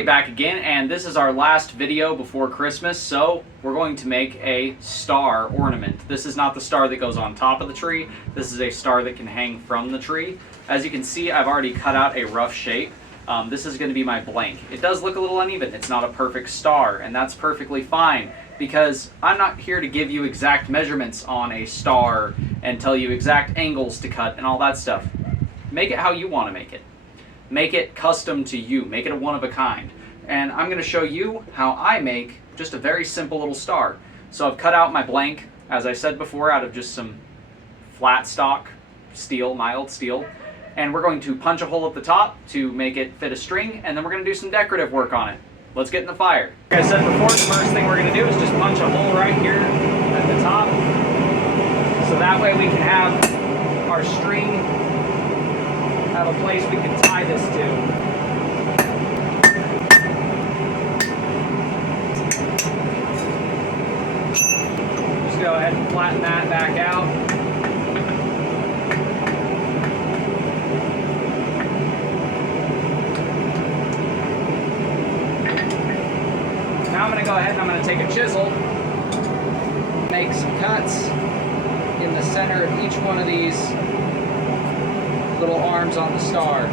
Back again, and this is our last video before Christmas, so we're going to make a star ornament. This is not the star that goes on top of the tree. This is a star that can hang from the tree. As you can see, I've already cut out a rough shape. This is going to be my blank. It does look a little uneven. It's not a perfect star, and that's perfectly fine because I'm not here to give you exact measurements on a star and tell you exact angles to cut and all that stuff. Make it how you want to make it. Make it custom to you. Make it a one of a kind. And I'm going to show you how I make just a very simple little star. So I've cut out my blank, as I said before, out of just some flat stock steel, mild steel. And we're going to punch a hole at the top to make it fit a string, and then we're going to do some decorative work on it. Let's get in the fire. Like I said before, the first thing we're going to do is just punch a hole right here at the top. So that way we can have our string, have a place we can tie this to. Go ahead and flatten that back out. Now I'm going to go ahead and I'm going to take a chisel, make some cuts in the center of each one of these little arms on the star.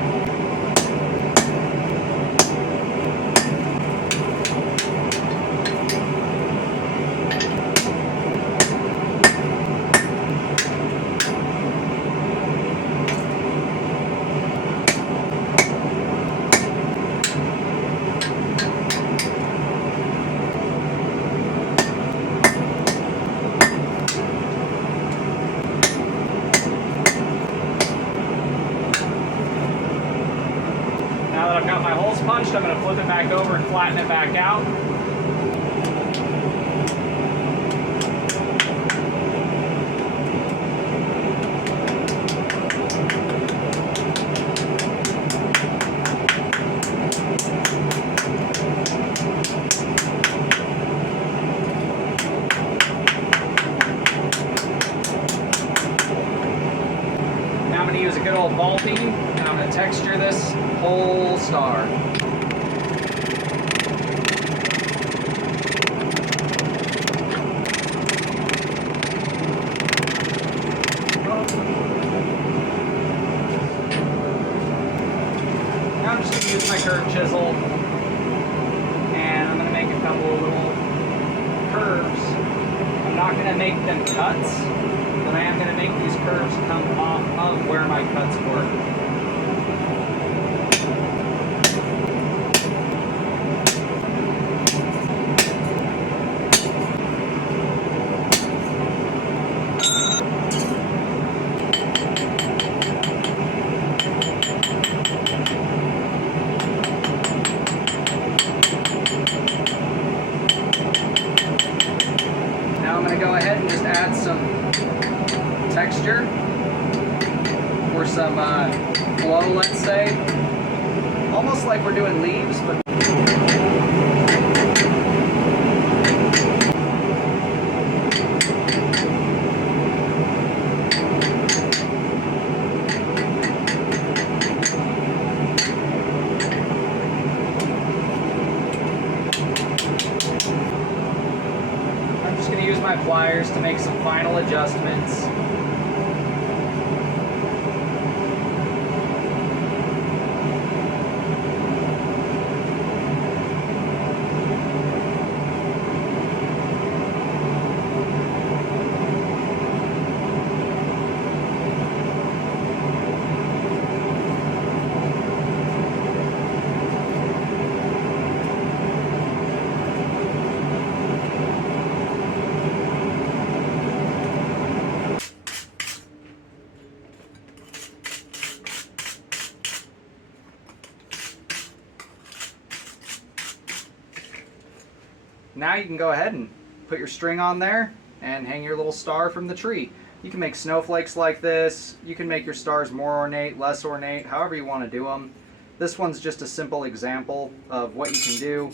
Now that I've got my holes punched, I'm going to flip it back over and flatten it back out. Now I'm going to use a good old ball peen, and I'm going to texture this whole star. Now I'm just going to use my curved chisel, and I'm going to make a couple of little curves. I'm not going to make them cuts, but I am going to make these curves come off of where my cuts were. Now I'm going to go ahead and just add some texture or some flow, let's say. Almost like we're doing leaves, but use my pliers to make some final adjustments. Now you can go ahead and put your string on there and hang your little star from the tree. You can make snowflakes like this. You can make your stars more ornate, less ornate, however you want to do them. This one's just a simple example of what you can do.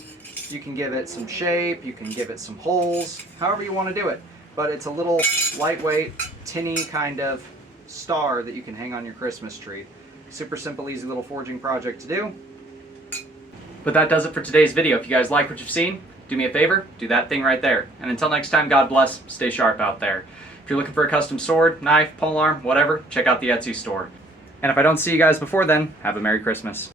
You can give it some shape, you can give it some holes, however you want to do it. But it's a little lightweight, tinny kind of star that you can hang on your Christmas tree. Super simple, easy little forging project to do. But that does it for today's video. If you guys like what you've seen, do me a favor, do that thing right there. And until next time, God bless, stay sharp out there. If you're looking for a custom sword, knife, polearm, whatever, check out the Etsy store. And if I don't see you guys before then, have a Merry Christmas.